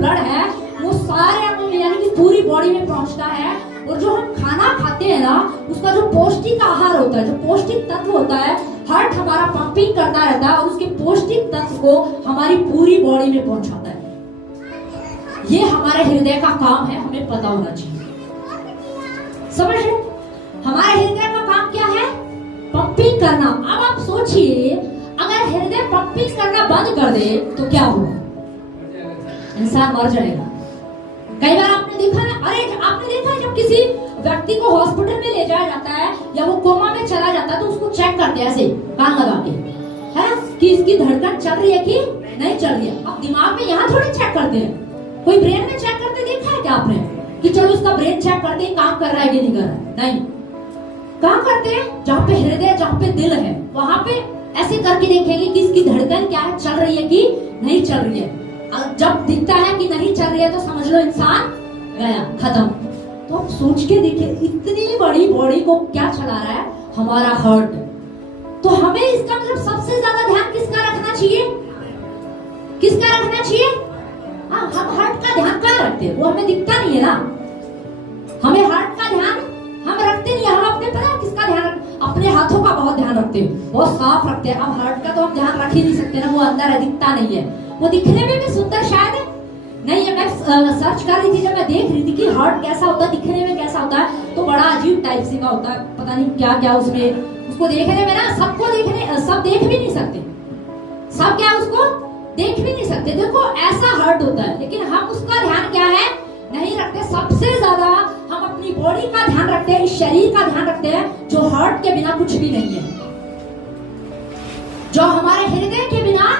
Blood है वो सारे अंगों में यानी कि पूरी बॉडी में पहुंचता है। और जो हम खाना खाते हैं ना, उसका जो पौष्टिक आहार होता है, जो पौष्टिक तत्व होता है, हार्ट हमारा पंपिंग करता रहता है और उसके पौष्टिक तत्व को हमारी पूरी बॉडी में पहुंचाता है। ये हमारे हृदय का काम है, हमें पता होना चाहिए। समझ रहे? हमारे हृदय का काम क्या है? पंपिंग करना। अब आप सोचिए, अगर हृदय पंपिंग करना बंद कर दे तो क्या होगा? इंसान मर जाएगा। कई बार आपने देखा ना, अरे आपने देखा है जब किसी व्यक्ति को हॉस्पिटल में ले जाया जाता है या वो कोमा में चला जाता है तो उसको चेक करते हैं ऐसे कान लगा के, है कि इसकी धड़कन चल रही है कि नहीं चल रही है। अब दिमाग में यहाँ थोड़ी चेक करते हैं, कोई ब्रेन में चेक करते देखा है क्या आपने कि चलो इसका ब्रेन चेक करते हैं काम कर रहा है कि नहीं कर रहा है? नहीं। कहाँ करते हैं? जहाँ पे हृदय, जहाँ पे दिल है, वहां पे ऐसे करके देखेंगे कि इसकी धड़कन क्या है, चल रही है कि नहीं चल रही है। जब दिखता है कि नहीं चल रही है तो समझ लो इंसान गया, खत्म। तो आप सोच के देखिए, इतनी बड़ी बॉडी को क्या चला रहा है? हमारा हार्ट। तो हमें इसका मतलब सबसे ज्यादा ध्यान किसका रखना चाहिए? किसका रखना चाहिए? हाँ, हम हार्ट का ध्यान कहाँ रखते हैं? वो हमें दिखता नहीं है ना। हमें हार्ट का ध्यान हम रखते नहीं है। हम अपने पता है किसका ध्यान? अपने हाथों का बहुत ध्यान रखते हैं, बहुत साफ रखते हैं। अब हार्ट का तो हम ध्यान रख ही नहीं सकते ना, वो अंदर है, दिखता नहीं है। वो दिखने में भी सुंदर शायद नहीं है। मैं सर्च कर रही थी, जब मैं देख रही थी कि हार्ट कैसा होता है, दिखने में कैसा होता है, तो बड़ा अजीब टाइप से का होता है। पता नहीं क्या क्या उसमें, उसको देखने में ना, सबको देखने, सब देख भी नहीं सकते, सब क्या उसको देख भी नहीं सकते। देखो ऐसा हार्ट होता है, लेकिन हम उसका ध्यान क्या है नहीं रखते। सबसे ज्यादा हम अपनी बॉडी का ध्यान रखते हैं, इस शरीर का ध्यान रखते हैं जो हार्ट के बिना कुछ भी नहीं है, जो हमारे हृदय के बिना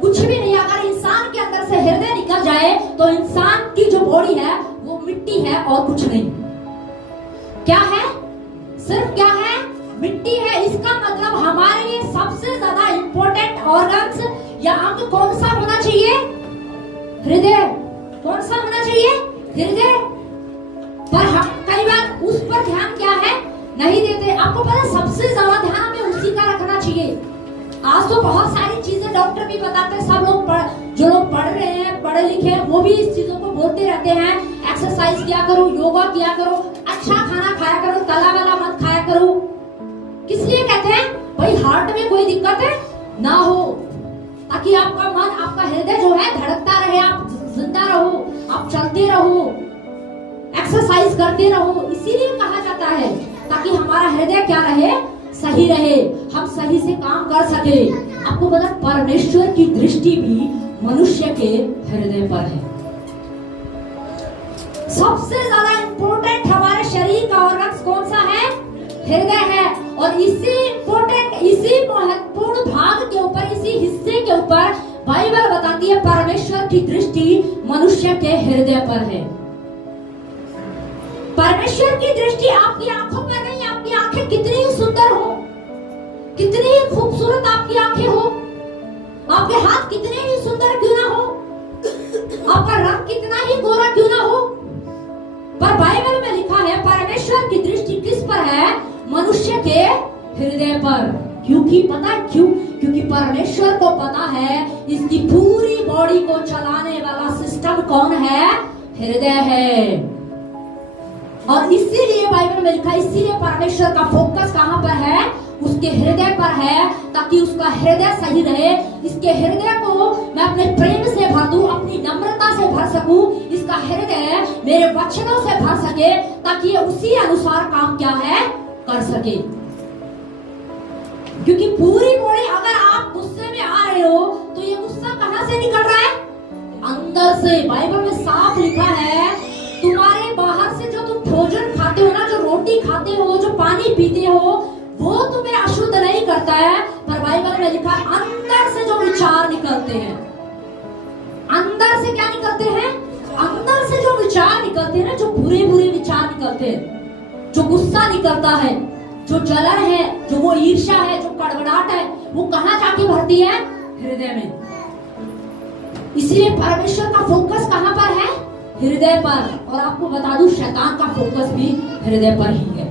कुछ भी नहीं। अगर इंसान के अंदर से हृदय निकल जाए तो इंसान की जो बॉडी है वो मिट्टी है और कुछ नहीं। क्या है? सिर्फ क्या है? मिट्टी है। इसका मतलब हमारे लिए सबसे ज्यादा इंपॉर्टेंट ऑर्गन्स या अंग कौन सा होना चाहिए? हृदय। कौन सा होना चाहिए? हृदय। पर हम कई बार उस पर ध्यान क्या है नहीं देते। आपको पता, सबसे ज्यादा ध्यान हमें उसी का रखना चाहिए। आज तो बहुत सारी चीजें डॉक्टर भी बताते हैं, सब लोग जो लोग पढ़ रहे हैं, पढ़े लिखे हैं, वो भी इस चीजों को बोलते रहते हैं, एक्सरसाइज किया करो, योगा किया करो, अच्छा खाना खाया करो, तला वाला मत खाया करो। किस लिए कहते हैं? भाई हार्ट में कोई दिक्कत है ना हो, ताकि आपका मन, आपका हृदय जो है धड़कता रहे, आप जिंदा रहो, आप चलते रहो, एक्सरसाइज करते रहो। इसीलिए कहा जाता है ताकि हमारा हृदय क्या रहे? सही रहे, हम सही से काम कर सके। आपको पता, परमेश्वर की दृष्टि भी मनुष्य के हृदय पर है। सबसे ज्यादा इंपॉर्टेंट हमारे शरीर का ऑर्गन कौन सा है? हृदय है। और इसी इंपॉर्टेंट, इसी महत्वपूर्ण भाग के ऊपर, इसी हिस्से के ऊपर बाइबल बताती है परमेश्वर की दृष्टि मनुष्य के हृदय पर है। परमेश्वर की दृष्टि आपकी आंखों पर नहीं। आपकी आंखें कितनी ही सुंदर हो, कितनी ही खूबसूरत आपकी आंखें हो, आपके हाथ कितने ही सुंदर क्यों ना हो, आपका रंग कितना ही गोरा क्यों ना हो, पर बाइबल में लिखा है परमेश्वर की दृष्टि किस पर है? मनुष्य के हृदय पर। क्योंकि पता है क्यों? क्योंकि परमेश्वर को पता है इसकी पूरी बॉडी को चलाने वाला सिस्टम कौन है? हृदय है। और इसीलिए बाइबल में लिखा, इसीलिए परमेश्वर का फोकस कहां पर है? उसके हृदय पर है, ताकि उसका हृदय सही रहे। इसके हृदय को मैं अपने प्रेम से भर दूं, अपनी नम्रता से भर सकूं, इसका हृदय मेरे वचनों से भर सके, ताकि ये उसी अनुसार काम क्या है कर सके। क्योंकि पूरी बॉडी, अगर आप गुस्से में आ रहे हो तो ये गुस्सा कहां से निकल रहा है? अंदर से। बाइबल में साफ लिखा है, तुम्हारे बाहर से जो तुम भोजन खाते हो ना, जो रोटी खाते हो, जो पानी पीते हो, वो तुम्हें अशुद्ध नहीं करता है, पर बाइबल में लिखा है अंदर से जो विचार निकलते हैं। अंदर से क्या निकलते हैं? अंदर से जो विचार निकलते हैं ना, जो बुरे बुरे विचार निकलते हैं, जो गुस्सा निकलता है, जो जलन है, जो वो ईर्ष्या है, जो कड़वड़ाहट है, वो कहाँ जाके भरती है? हृदय में। इसलिए परमेश्वर का फोकस कहाँ पर है? हृदय पर। और आपको बता दूं, शैतान का फोकस भी हृदय पर ही है,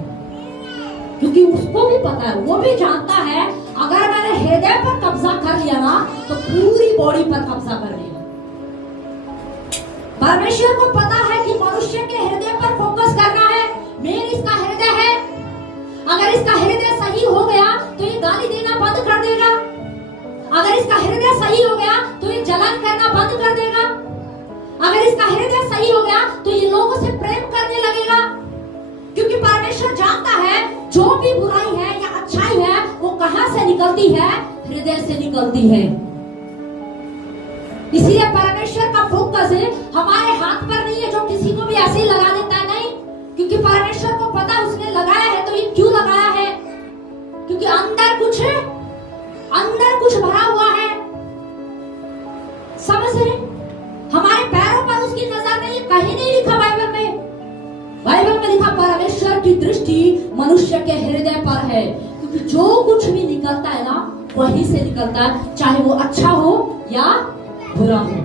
क्योंकि उसको भी पता है, वो भी जानता है अगर मैंने हृदय पर कब्जा कर लिया ना तो पूरी बॉडी पर कब्जा कर लिया। परमेश्वर को पता है कि मनुष्य के हृदय पर फोकस करना है। मेन इसका हृदय है। अगर इसका हृदय सही हो गया तो ये गाली देना बंद कर देगा। अगर इसका हृदय सही हो गया तो ये जलन करना बंद कर देगा। अगर इसका हृदय सही हो गया तो ये लोगों से प्रेम करने लगेगा। क्योंकि परमेश्वर जानता है जो भी बुराई है या अच्छाई है वो कहां से निकलती है? हृदय से निकलती है। इसीलिए परमेश्वर का फोकस हमारे हाथ पर नहीं है जो किसी को भी ऐसे ही लगा देता है, नहीं। क्योंकि परमेश्वर को पता उसने लगाया है तो ये क्यों लगाया है? क्योंकि अंदर कुछ भरा हुआ है। समझ रहे? हमारे पैरों पर उसकी नजर नहीं, कहीं नहीं लिखा बाइबल में। बाइबल में लिखा परमेश्वर की दृष्टि मनुष्य के हृदय पर है। क्योंकि जो कुछ भी निकलता है ना वहीं से निकलता है, चाहे वो अच्छा हो या बुरा हो।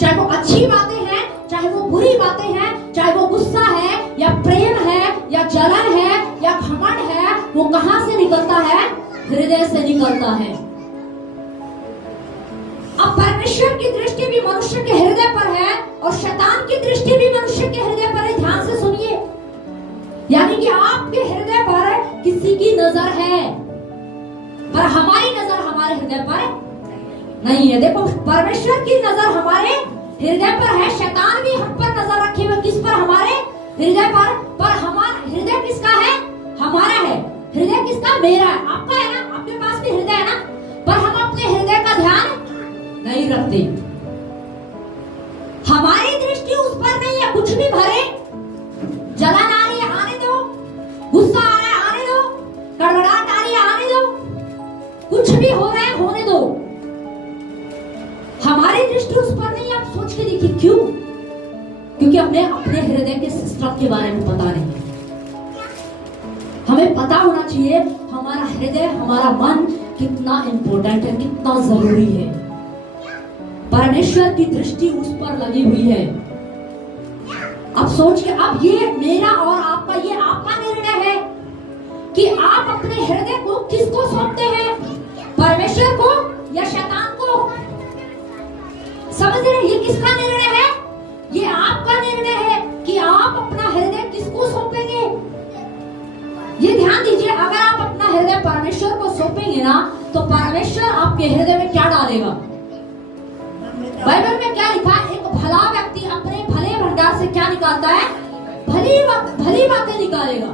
चाहे वो अच्छी बातें हैं चाहे वो बुरी बातें हैं, चाहे वो गुस्सा है या प्रेम है या जलन है या घमंड है, वो कहां से निकलता है? हृदय से निकलता है। अब परमेश्वर की दृष्टि भी मनुष्य के हृदय पर है और शैतान की दृष्टि भी मनुष्य के हृदय पर है। ध्यान से सुनिए, यानी कि आपके हृदय पर किसी की नजर है पर हमारी नजर हमारे हृदय पर नहीं है। देखो, परमेश्वर की नजर हमारे हृदय पर है। शैतान भी हम पर नजर रखे हुए, किस पर? हमारे हृदय पर हमारा हृदय किसका है? हमारा है। हृदय किसका? मेरा है। आपका है ना? आपके पास भी हृदय है ना? पर हम अपने हृदय का ध्यान नहीं रखते। हमारी दृष्टि उस पर नहीं है। कुछ भी भरे, जलन आ रही है आने दो, गुस्सा आ रहा है आने दो, कड़वड़ाहट आ रही है आने दो, कुछ भी हो रहा है होने दो। हमारी दृष्टि उस पर नहीं। आप सोच के देखिए क्यों? क्योंकि हमें अपने हृदय के सिस्टम के बारे में पता नहीं है। हमें पता होना चाहिए हमारा हृदय, हमारा मन कितना इंपॉर्टेंट है, कितना जरूरी है। परमेश्वर की दृष्टि उस पर लगी हुई है। अब सोच के, अब ये मेरा और आपका, ये आपका निर्णय है कि आप अपने हृदय को किसको सौंपते हैं? परमेश्वर को या शैतान को? समझ रहे? ये किसका निर्णय है? ये आपका निर्णय है कि आप अपना हृदय किसको सौंपेंगे। ये ध्यान दीजिए, अगर आप अपना हृदय परमेश्वर को सौंपेंगे ना तो परमेश्वर आपके हृदय में क्या डालेगा? बाइबल में क्या लिखा है? एक भला व्यक्ति अपने भले भंडार से क्या निकालता है? भली बातें निकालेगा।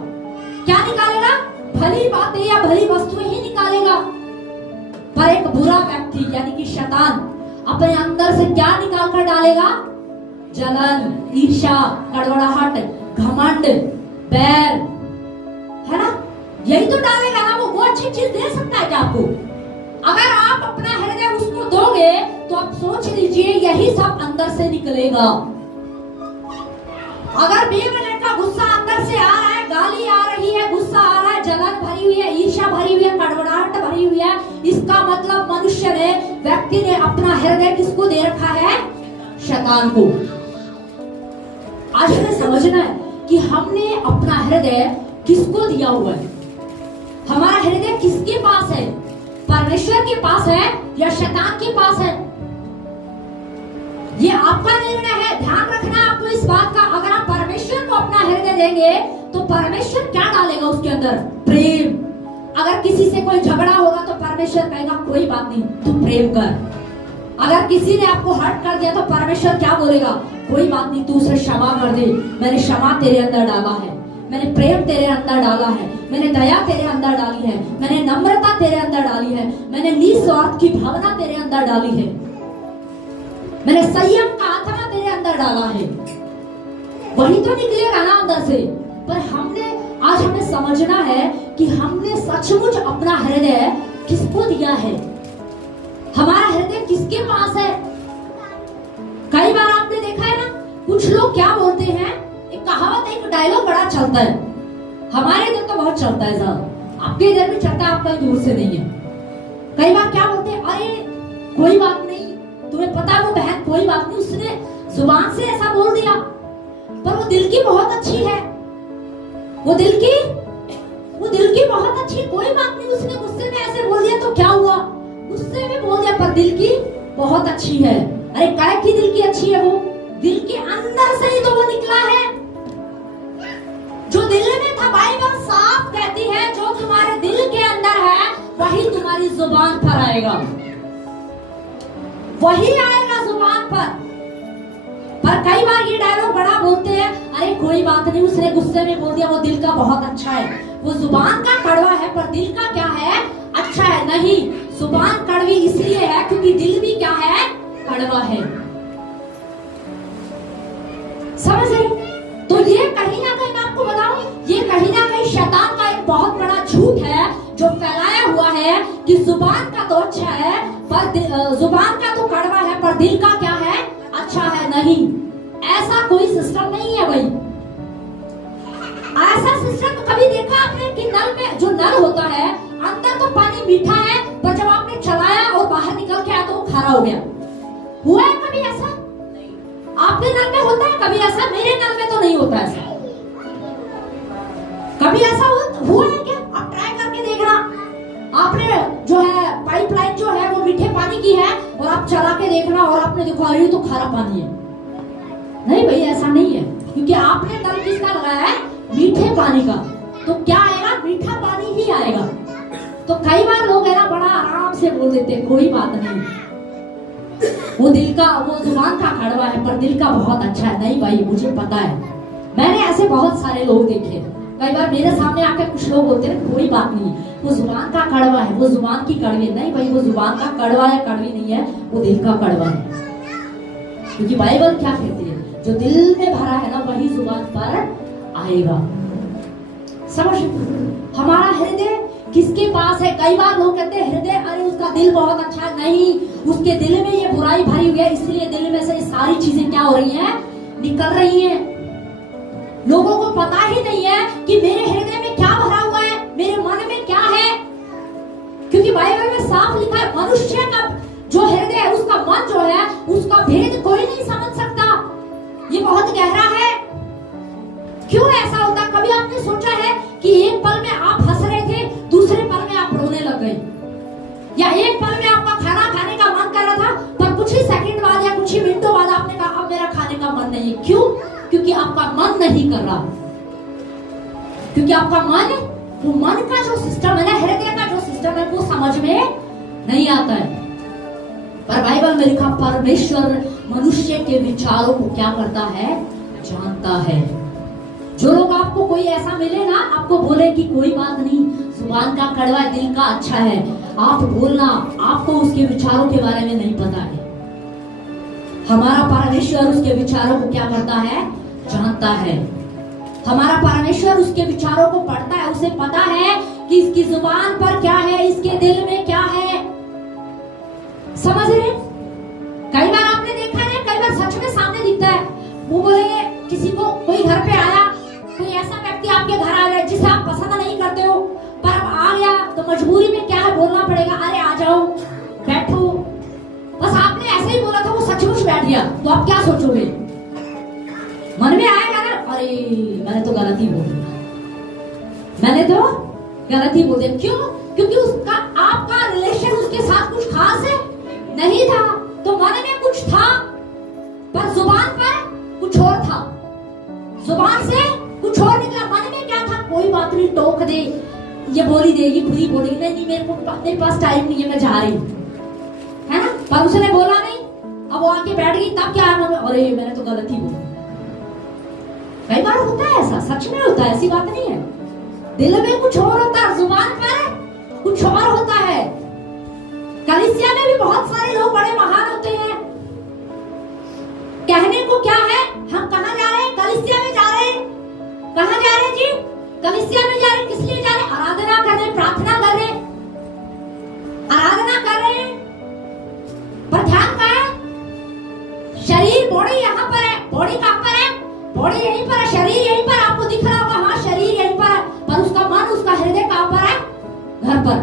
क्या निकालेगा? भली बातें या भली वस्तुएं ही निकालेगा। पर एक बुरा व्यक्ति यानी कि शैतान अपने अंदर से क्या निकाल कर डालेगा? जलन, ईर्ष्या, कड़वड़ाहट, घमंड, बैर, है ना? यही तो डालेगा ना। वो अच्छी चीज दे सकता है क्या आपको? अगर आप अपना हृदय उसको दोगे तो आप सोच लीजिए यही सब अंदर से निकलेगा। अगर बेवजह का गुस्सा अंदर से आ रहा है, गाली आ रही है, गुस्सा आ रहा है, जलन भरी हुई है, ईर्ष्या भरी हुई है, कड़वड़ाहट भरी हुई है, इसका मतलब मनुष्य ने, व्यक्ति ने अपना हृदय किसको दे रखा है? शैतान को। आज हमें समझना है कि हमने अपना हृदय किसको दिया हुआ है। हमारा हृदय किसके पास है? परमेश्वर के पास है या शैतान के पास है? ये आपका निर्णय है। ध्यान रखना आपको इस बात का। अगर आप परमेश्वर को अपना हृदय देंगे तो परमेश्वर क्या डालेगा उसके अंदर? प्रेम। अगर किसी से कोई झगड़ा होगा तो परमेश्वर कहेगा कोई बात नहीं, तू प्रेम कर। अगर किसी ने आपको हर्ट कर दिया तो परमेश्वर क्या बोलेगा? कोई बात नहीं, तू उसे क्षमा कर दे। मैंने क्षमा तेरे अंदर डाला है, मैंने प्रेम तेरे अंदर डाला है, मैंने दया तेरे अंदर डाली है, मैंने नम्रता तेरे अंदर डाली है, मैंने निस्वार्थ की भावना तेरे अंदर डाली है, मैंने संयम का आत्मा तेरे अंदर डाला है। वही तो निकलेगा ना अंदर से। पर आज हमें समझना है कि हमने सचमुच अपना हृदय किसको दिया है। हमारा हृदय किसके पास है? कई बार आपने देखा है ना, कुछ लोग क्या बोलते हैं, एक कहावत, एक डायलॉग बड़ा चलता है। हमारे इधर तो बहुत चलता है साहब, आपके इधर भी चलता है, आपका दूर से नहीं है। कई बार क्या बोलते हैं, अरे कोई बात नहीं, तुम्हें पता है वो बहन कोई बात नहीं, उसने जुबान से ऐसा बोल दिया पर वो दिल की बहुत अच्छी है, वो दिल की बहुत अच्छी, कोई बात नहीं, उसने गुस्से में ऐसे बोल दिया तो क्या हुआ, गुस्से में बोल दिया पर दिल की बहुत अच्छी है। अरे काय की दिल की अच्छी है वो? दिल के अंदर से ही तो वो निकला है। जो दिल में था, बाइबल साफ कहती है जो तुम्हारे दिल के अंदर है वही तुम्हारी जुबान पर आएगा, वही आएगा जुबान पर। कई बार ये डायलॉग बड़ा बोलते हैं, अरे कोई बात नहीं, उसने गुस्से में बोल दिया, वो दिल का बहुत अच्छा है। वो जुबान का कड़वा है पर दिल का क्या है, अच्छा है। नहीं, जुबान कड़वी इसलिए है क्योंकि दिल भी क्या है, कड़वा है। समझ रहे? तो ये कहीं ना कहीं मैं आपको बताऊं, ये कहीं ना कहीं शैतान का एक बहुत बड़ा झूठ है जो फैलाया हुआ है कि जुबान का तो अच्छा है पर जुबान का तो कड़वा है पर दिल का क्या है, अच्छा है। नहीं, ऐसा कोई सिस्टम नहीं है भाई। ऐसा सिस्टम कभी देखा आपने कि नल में जो नल होता है अंदर तो पानी मीठा है पर जब आपने चलाया और बाहर निकल के आया तो वो खारा हो गया? हुआ है कभी ऐसा? आपके नल में होता है कभी ऐसा? मेरे नल में तो नहीं होता ऐसा। कभी ऐसा हुआ है क्या? आप ट्राई करके देखना। आपने जो है पाइपलाइन जो है वो मीठे पानी की है और आप चला के देखना और आपने देखा अरे तो खारा पानी है। नहीं भाई, ऐसा नहीं है, क्योंकि आपने नल किसका लगाया है, मीठे पानी का। तो क्या आएगा, मीठा पानी ही आएगा। तो कई बार लोग है ना बड़ा आराम से बोल देते हैं कोई बात नहीं, वो दिल का, वो जुबान का कड़वा है पर दिल का बहुत अच्छा है। नहीं भाई, मुझे पता है, मैंने ऐसे बहुत सारे लोग देखे। कई बार मेरे सामने आके कुछ लोग बोलते हैं कोई बात नहीं, वो जुबान का कड़वा है, वो जुबान की कड़वी। नहीं भाई, वो जुबान का कड़वा या कड़वी नहीं है, वो दिल का कड़वा है। क्योंकि बाइबल क्या कहती है, जो दिल में भरा है ना वही जुबान पर आएगा। समझ? हमारा हृदय किसके पास है? कई बार लोग कहते हैं हृदय, अरे उसका दिल बहुत अच्छा है। नहीं, उसके दिल में ये बुराई भरी हुई है, इसलिए दिल में से सारी चीजें क्या हो रही हैं, निकल रही हैं। लोगों को पता ही नहीं है कि मेरे हृदय में क्या भरा हुआ है, मेरे मन में क्या है। क्योंकि बाइबल में साफ लिखा है मनुष्य का जो हृदय है, उसका मन जो है, उसका भेद कोई नहीं समझ सकता। ये बहुत गहरा है। क्यों ऐसा होता? कभी आपने सोचा है कि एक पल में आप हंस रहे थे, दूसरे पल में आप रोने लग गए, या एक पल में आपका खाना खाने का मन कर रहा था पर कुछ ही सेकंड बाद या कुछ ही मिनटों बाद आपने कहा अब मेरा खाने का मन नहीं। क्यों? क्योंकि आपका मन नहीं कर रहा, क्योंकि आपका मन, वो मन का जो सिस्टम है ना, हृदय का जो सिस्टम है, वो समझ में नहीं आता है। पर बाइबल में लिखा परमेश्वर मनुष्य के विचारों को क्या करता है, जानता है। जो लोग आपको कोई ऐसा मिले ना, आपको बोले कि कोई बात नहीं, जुबान का कड़वा है, दिल का अच्छा है, आप बोलना, आपको उसके विचारों के बारे में नहीं पता है। हमारा परमेश्वर उसके विचारों को क्या करता है, जानता है। हमारा परमेश्वर उसके विचारों को पढ़ता है, उसे पता है कि इसकी जुबान पर क्या है, इसके दिल में क्या है। समझ रहे? कई बार आपने देखा है, कई बार सच में सामने दिखता है। वो बोलेंगे, किसी को कोई घर पे आया, कोई ऐसा व्यक्ति आपके घर आ गया जिसे आप पसंद नहीं करते हो, पर अब आ गया तो मजबूरी में क्या है, बोलना पड़ेगा, अरे आ जाओ, बैठो। बस आपने ऐसे ही बोला था, वो सचमुच बैठ गया, तो आप क्या सोचोगे? मन में आएगा ना, अरे मैंने तो गलती बोल दी, मैंने तो गलती बोल दी। क्यों? क्योंकि उसका आपका रिलेशन उसके साथ कुछ खास है नहीं था, तो मन में कुछ था पर जुबान पर कुछ और था, जुबान से कुछ और निकला। मन में क्या था, कोई बात नहीं, टोक दे, ये बोली देगी, खुद ही बोलेगी, नहीं मेरे को, मेरे पास टाइम नहीं है, मैं जा रही हूँ, है ना। पर उसने बोला नहीं, अब वो आके बैठ गई, तब क्या है, अरे मैंने तो गलती बोली। कई बार होता है ऐसा, सच में होता है, ऐसी बात नहीं है। दिल में कुछ और होता है, जुबान पर कुछ और होता है। कलीसिया में भी बहुत सारे लोग बड़े महान होते हैं, कहने को क्या है, हम कहाँ जा रहे हैं, कलीसिया में जा रहे हैं। कहाँ जा रहे हैं जी? कलीसिया में जा रहे हैं। किस लिए जा रहे हैं? आराधना कर रहे हैं, प्रार्थना कर रहे हैं, आराधना कर रहे हैं। पर ध्यान कहाँ है? शरीर, बॉडी यहाँ पर है। बॉडी कहाँ पर है? बॉडी यहीं पर है, शरीर यहीं पर, आपको दिख रहा होगा, हाँ शरीर यहीं पर है, पर उसका मन, उसका हृदय कहाँ पर है? घर पर।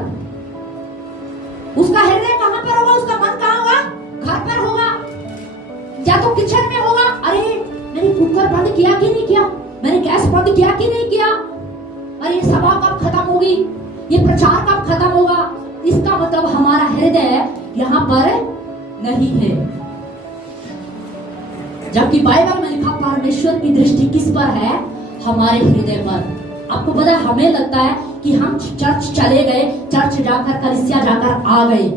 उसका हृदय कहाँ पर होगा, उसका मन कहाँ होगा? घर पर होगा, या तो किचन में होगा। अरे मैंने कुकर बंद किया कि नहीं किया, मैंने गैस बंद किया कि नहीं किया, अरे ये सभा कब खत्म होगी, ये प्रचार कब खत्म होगा। इसका मतलब हमारा हृदय यहाँ पर नहीं है। जबकि बाइबल में लिखा परमेश्वर की दृष्टि किस पर है? हमारे हृदय पर। आपको पता है, हमें लगता है कि हम चर्च चले गए, चर्च जाकर कलीसिया जाकर आ गए,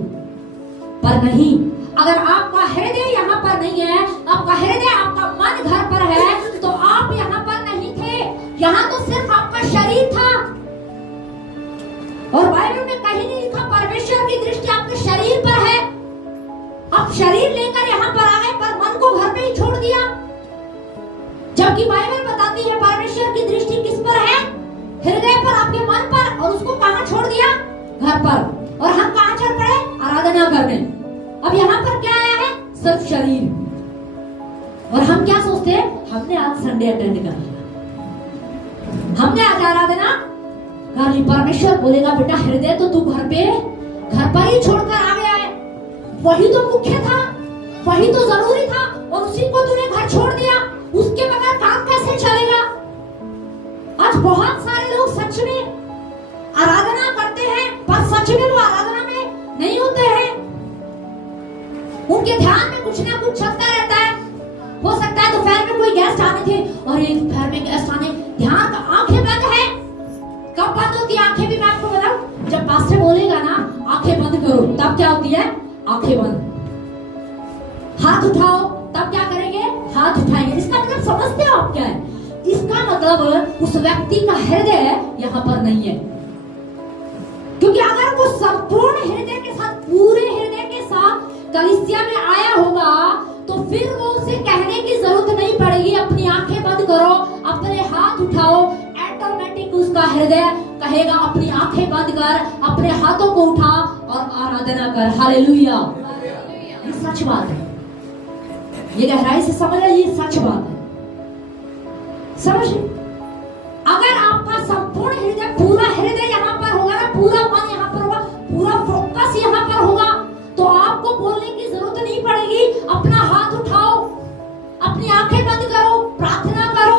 पर नहीं। अगर आपका हृदय यहाँ पर नहीं है, आपका हृदय, आपका मन घर पर है, तो आप यहाँ पर नहीं थे। यहाँ तो सिर्फ आपका शरीर था। और बाइबल में कहीं नहीं लिखा परमेश्वर की दृष्टि आपके शरीर पर है। आप शरीर लेकर यहाँ पर आ गए, पर मन को घर पे ही छोड़ दिया। जबकि बाइबल बताती है परमेश्वर की दृष्टि किस पर है? हृदय पर, आपके मन पर। और उसको कहाँ छोड़ दिया? घर पर। और हम कहाँ चल पड़े? आराधना करने। अब यहाँ पर क्या आया है? सिर्फ शरीर। और हम क्या सोचते हैं? हमने आज संडे अटेंड कर लिया, हमने आज आराधना कर ली। परमेश्वर बोलेगा बेटा हृदय तो तू घर पर ही छोड़कर आ गया है। वही तो मुख्य था, वही तो जरूरी था, और उसी को तूने घर छोड़ दिया। उसके बगैर काम कैसे चलेगा? आज बहुत सारे लोग सच में आराधना करते हैं, पर सच में वो आराधना में नहीं होते हैं। उनके ध्यान में कुछ ना कुछ चलता रहता है। हो सकता है दोपहर में कोई गेस्ट आने थे, और एक दोपहर में गेस्ट आने, ध्यान का आंखें बंद है। कब बंद होती है आंखें? भी मैं आपको बताऊं, जब पास्टर बोलेगा ना आंखें बंद करो, तब क्या होती है? आंखें बंद। हाथ उठाओ, तब क्या करेंगे? हाथ उठाएंगे। इसका मतलब समझते हो आप क्या है? इसका मतलब उस व्यक्ति का हृदय यहाँ पर नहीं है। क्योंकि अगर वो संपूर्ण हृदय के साथ, पूरे हृदय के साथ कलीसिया में आया होगा, तो फिर वो उसे कहने की जरूरत नहीं पड़ेगी अपनी आंखें बंद करो, अपने हाथ उठाओ। ऑटोमेटिक उसका हृदय कहेगा अपनी आंखें बंद कर, अपने हाथों को उठा और आराधना कर। हालेलुया। ये सच बात है, ये गहराई से समझ रहे, ये सच बात है। समझिए, अगर आपका संपूर्ण हृदय, पूरा हृदय यहाँ पर होगा ना, पूरा मन यहाँ पर होगा, पूरा फोकस यहाँ पर होगा, तो आपको बोलने की जरूरत नहीं पड़ेगी। अपना हाथ उठाओ, अपनी आंखें बंद करो, प्रार्थना करो।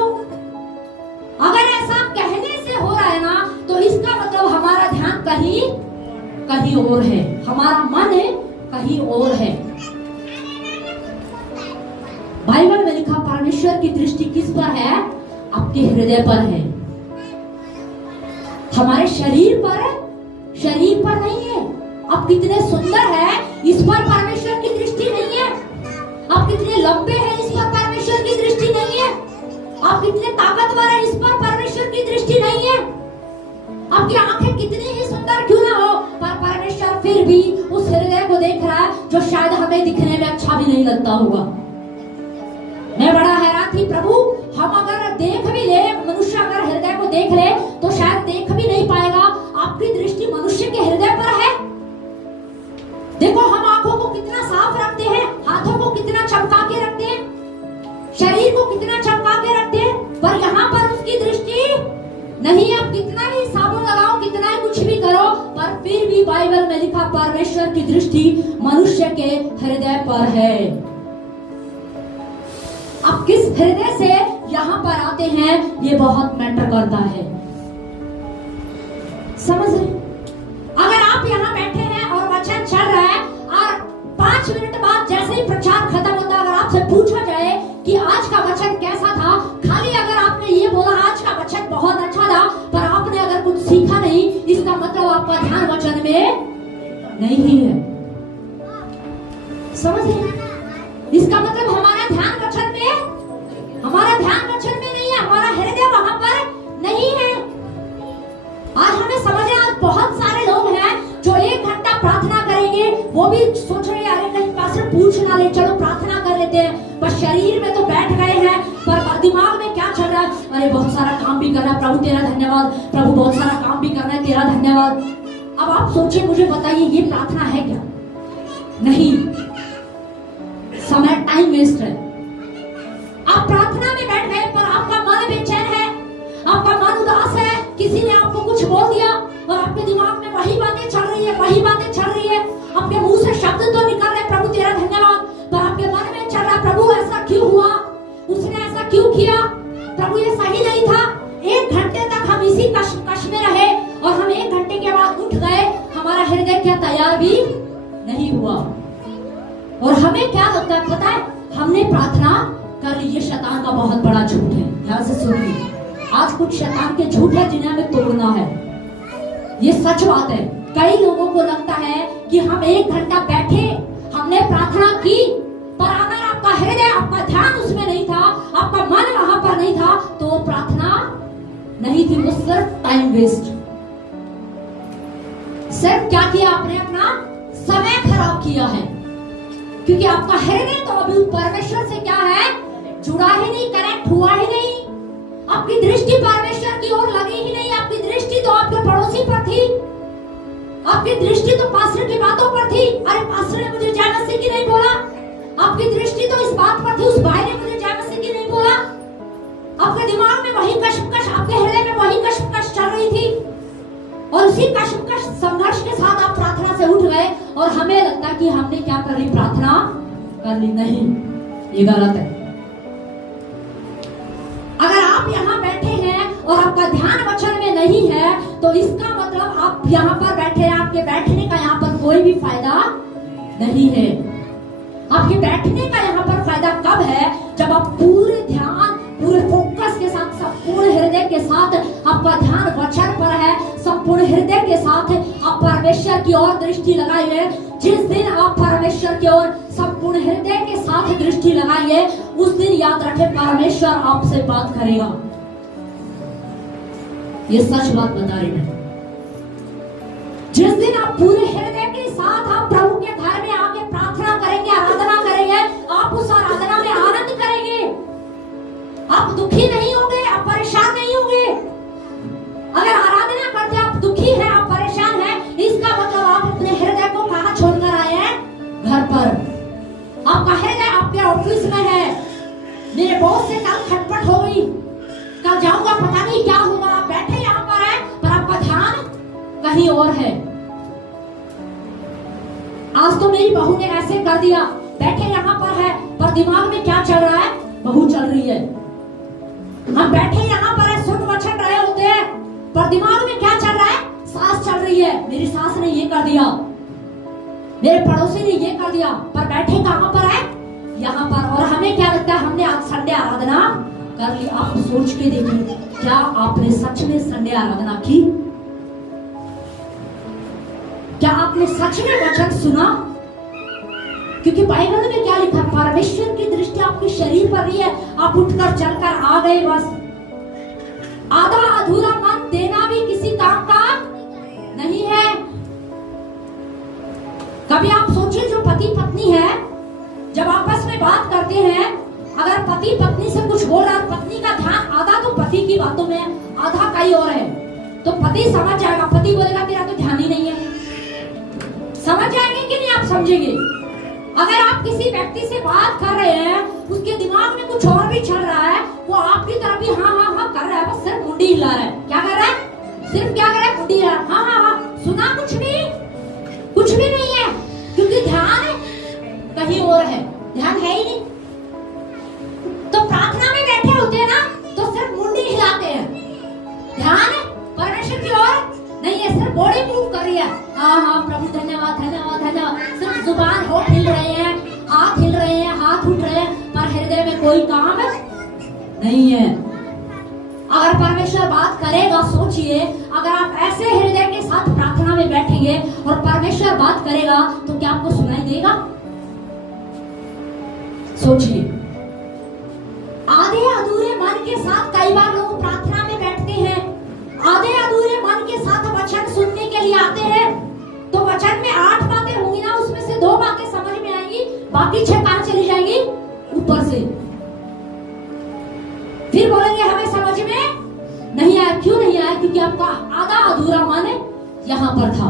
अगर ऐसा कहने से हो रहा है ना, तो इसका मतलब हमारा ध्यान कहीं और है, हमारा मन कहीं और है। बाइबल में लिखा परमेश्वर की दृष्टि किस पर है? आपके हृदय पर है, हमारे शरीर पर नहीं है। आप कितने सुंदर हैं, इस पर परमेश्वर की दृष्टि नहीं है। आप कितने लंबे हैं, इस पर परमेश्वर की दृष्टि नहीं है। आप कितने ताकतवर हैं, इस पर परमेश्वर की दृष्टि नहीं है। आपकी आंखें कितनी ही सुंदर क्यों ना हो, पर परमेश्वर फिर भी उस हृदय को देख रहा है, जो शायद हमें दिखने में अच्छा भी नहीं लगता होगा। मैं बड़ा हैरान थी, प्रभु हम अगर देख भी ले, मनुष्य अगर हृदय को देख ले, तो शायद देख भी नहीं पाएगा। आपकी दृष्टि मनुष्य के हृदय पर है। देखो, हम आंखों को कितना साफ रखते हैं, हाथों को कितना चमका के रखते हैं, शरीर को कितना चमका के रखते हैं, पर यहाँ पर उसकी दृष्टि नहीं। आप कितना ही साबुन लगाओ, कितना ही कुछ भी करो, पर फिर भी बाइबल में लिखा परमेश्वर की दृष्टि मनुष्य के हृदय पर है। आप किस हृदय से यहाँ पर आते हैं, ये बहुत मैटर करता है। समझ रहे? अगर आप यहाँ बैठे हैं और वचन चल रहा है, और 5 मिनट बाद जैसे ही प्रचार खत्म होता है, अगर आपसे पूछा जाए कि आज का वचन कैसा था, खाली अगर आपने ये बोला आज का वचन बहुत अच्छा था, पर आपने अगर कुछ सीखा नहीं, इसका मतलब आपका ध्यान वचन में नहीं है। समझ रहे? इसका मतलब हमारा ध्यान वचन में नहीं है, हमारा हृदय वहां पर नहीं है। आज हमें समझे, आज बहुत सारे लोग हैं जो 1 घंटा प्रार्थना करेंगे, वो भी सोच रहे हैं अरे कहीं पास्टर पूछ ना ले, चलो प्रार्थना कर लेते हैं, पर शरीर में तो बैठ गए हैं, पर दिमाग में क्या चल रहा है? अरे बहुत सारा काम भी करना, प्रभु तेरा धन्यवाद, प्रभु बहुत सारा काम भी करना है, तेरा धन्यवाद। अब आप सोचिए, मुझे बताइए, ये प्रार्थना है क्या? नहीं, समय, टाइम वेस्ट है। आप प्रार्थना में बैठ गए, पर आपका मन बेचैन है, आपका मन उदास है, किसी ने आपको कुछ बोल दिया और आपके दिमाग में वही बातें चल रही है, आपके मुंह से शब्द तो निकल रहे प्रभु तेरा धन्यवाद, पर आपके मन में चल रहा प्रभु ऐसा क्यों हुआ, उसने ऐसा क्यों किया, प्रभु ये सही नहीं था। 1 घंटे तक हम इसी कश में रहे, और हम 1 घंटे के बाद उठ गए, हमारा हृदय क्या तैयार भी नहीं हुआ। और हमें क्या लगता है पता है? हमने प्रार्थना कर ली। ये शैतान का बहुत बड़ा झूठ है, ध्यान से सुनिए। आज कुछ शैतान के झूठ है जिन्हें हमें तोड़ना है। ये सच बात है। कई लोगों को लगता है कि हम 1 घंटा बैठे, हमने प्रार्थना की, पर अगर आपका हृदय, आपका ध्यान उसमें नहीं था, आपका मन वहां पर नहीं था, तो वो प्रार्थना नहीं थी, वो सिर्फ टाइम वेस्ट। सिर्फ क्या किया आपने? अपना समय खराब किया है, क्योंकि आपका हृदय तो अभी परमेश्वर से क्या है, जुड़ा ही नहीं, कनेक्ट हुआ ही नहीं। आपकी दृष्टि परमेश्वर की ओर लगी ही नहीं। आपकी दृष्टि तो आपके पड़ोसी पर थी, आपकी दृष्टि तो पास्टर की बातों पर थी। अरे पास्टर ने मुझे जय मसीह की नहीं बोला। आपकी दृष्टि तो इस बात पर थी, उस भाई ने मुझे जय मसीह की नहीं बोला। आपके दिमाग में वही कशमकश, आपके हृदय में वही कशमकश चल रही थी, और उसी कशमकश संघर्ष के साथ आप प्रार्थना से उठ गए, और हमें लगता कि हमने क्या कर ली, प्रार्थना कर ली। नहीं, ये गलत है। अगर आप यहाँ बैठे हैं और आपका ध्यान वचन में नहीं है, तो इसका मतलब आप यहाँ पर बैठे हैं, आपके बैठने का यहाँ पर कोई भी फायदा नहीं है। आपके बैठने का यहाँ पर फायदा कब है? जब आप पूरे ध्यान, पूरे फोकस के साथ, संपूर्ण हृदय के साथ आपका ध्यान वचन पर है, संपूर्ण हृदय के साथ आप परमेश्वर की ओर दृष्टि लगाइए। जिस दिन आप परमेश्वर की ओर संपूर्ण हृदय के साथ दृष्टि लगाइए, उस दिन याद रखें परमेश्वर आपसे बात करेगा। ये सच बात बता रही है। जिस दिन आप पूरे हृदय के साथ आप प्रभु के घर में आके प्रार्थना करेंगे, आराधना करेंगे, आप उस आराधना में आनंद करेंगे। आप दुखी नहीं होंगे, आप परेशान नहीं होंगे। अगर आराधना करते आप दुखी हैं, आप परेशान हैं, इसका मतलब आप अपने हृदय को कहाँ छोड़कर आए हैं? घर पर। आपका हृदय आपके ऑफिस में है। मेरे बॉस से कल खटपट हो गई, कल जाऊंगा, पता नहीं क्या होगा। आप बैठे यहाँ पर है, पर आपका ध्यान कहीं और है। आज तो मेरी बहू ने ऐसे कर दिया, बैठे यहाँ पर है, पर दिमाग में क्या चल रहा है? बहू चल रही है। हम बैठे यहाँ पर है, सुन वचन रहे होते हैं, पर दिमाग में क्या चल रहा है? सास चल रही है, मेरी सास ने ये कर दिया, मेरे पड़ोसी ने ये कर दिया, पर बैठे कहाँ पर है? यहाँ पर। और हमें क्या लगता है? हमने आज संडे आराधना कर ली। आप सोच के देखिए, क्या आपने सच में संडे आराधना की? क्या आपने सच में वचन सुना? क्योंकि बाइबल में क्या लिखा? परमेश्वर की दृष्टि आपके शरीर पर नहीं है। आप उठकर चलकर आ गए, बस। आधा अधूरा मन देना भी किसी काम का नहीं है। कभी आप सोचिए, जो पति पत्नी है, जब आपस में बात करते हैं, अगर पति पत्नी से कुछ बोल रहा है, पत्नी का ध्यान आधा तो पति की बातों में, आधा कहीं और है, तो पति समझ जाएगा। पति बोलेगा तेरा तो ध्यान ही नहीं है। समझ जाएंगे कि नहीं? आप समझेंगे। अगर आप किसी व्यक्ति से बात कर रहे हैं, उसके दिमाग में कुछ और भी चल रहा है, वो आपकी तरफ भी हाँ हाँ हाँ कर रहा है, बस सिर्फ मुंडी हिला रहा है। क्या कर रहा है? सिर्फ क्या कर रहा है? मुंडी हिला रहा है। हाँ हाँ हाँ, सुना कुछ भी नहीं है, क्योंकि ध्यान कहीं और है, ध्यान है ही नहीं। तो प्रार्थना में बैठे होते हैं ना, तो सिर्फ मुंडी हिलाते हैं, ध्यान परमेश्वर की ओर नहीं है, सिर्फ बॉडी मूव कर रही है। हाँ हाँ प्रभु धन्यवाद धन्यवाद धन्यवाद, सिर्फ जुबान होठ हिल रहे हैं, हाथ हिल रहे हैं, हाथ उठ रहे हैं, पर हृदय में कोई काम नहीं है। अगर परमेश्वर बात करेगा, सोचिए, अगर आप ऐसे हृदय के साथ प्रार्थना में बैठेंगे और परमेश्वर बात करेगा, तो क्या आपको सुनाई देगा? सोचिए। आधे अधूरे मन के साथ कई बार लोग प्रार्थना में बैठते हैं, आधे अधूरे मन के साथ वचन सुनने के लिए आते हैं, तो वचन में 8 बातें होंगी ना, उसमें से 2 बातें समझ में आएंगी, बाकी 6 कहां चली जाएंगी? ऊपर से। फिर बोलेंगे हमें समझ में नहीं आया। क्यों नहीं आया? क्योंकि आपका आधा अधूरा मन यहाँ पर था।